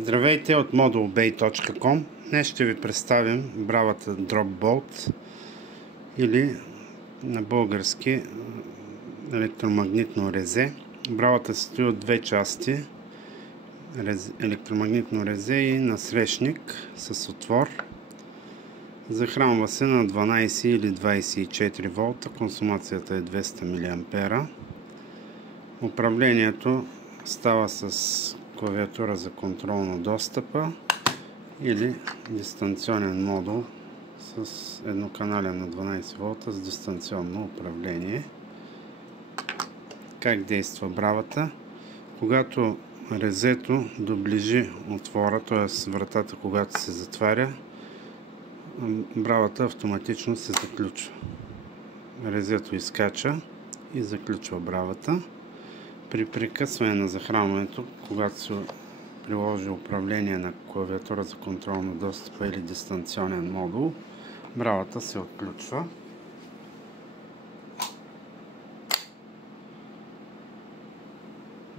Здравейте от modulbay.com. Днес ще ви представим бравата Dropbolt или на български електромагнитно резе. Бравата се състои от две части: електромагнитно резе и насрещник с отвор. Захранва се на 12 или 24 волта. Консумацията е 200 мА. Управлението става с клавиатура за контрол на достъпа или дистанционен модул с едноканален на 12 волта с дистанционно управление. Как действа бравата? Когато резето доближи отвора, т.е. вратата, когато се затваря, бравата автоматично се заключва. Резето изкача и заключва бравата. При прекъсване на захранването, когато се приложи управление на клавиатура за контрол на достъпа или дистанционен модул, бравата се отключва.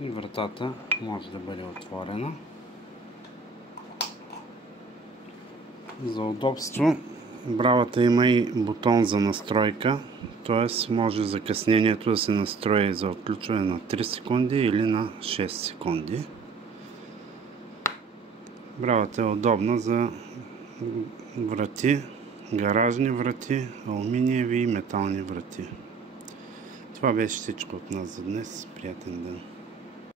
И вратата може да бъде отворена. За удобство, бравата има и бутон за настройка, т.е. може закъснението да се настрои за отключване на 3 секунди или на 6 секунди. Бравата е удобна за врати, гаражни врати, алуминиеви и метални врати. Това беше всичко от нас за днес. Приятен ден!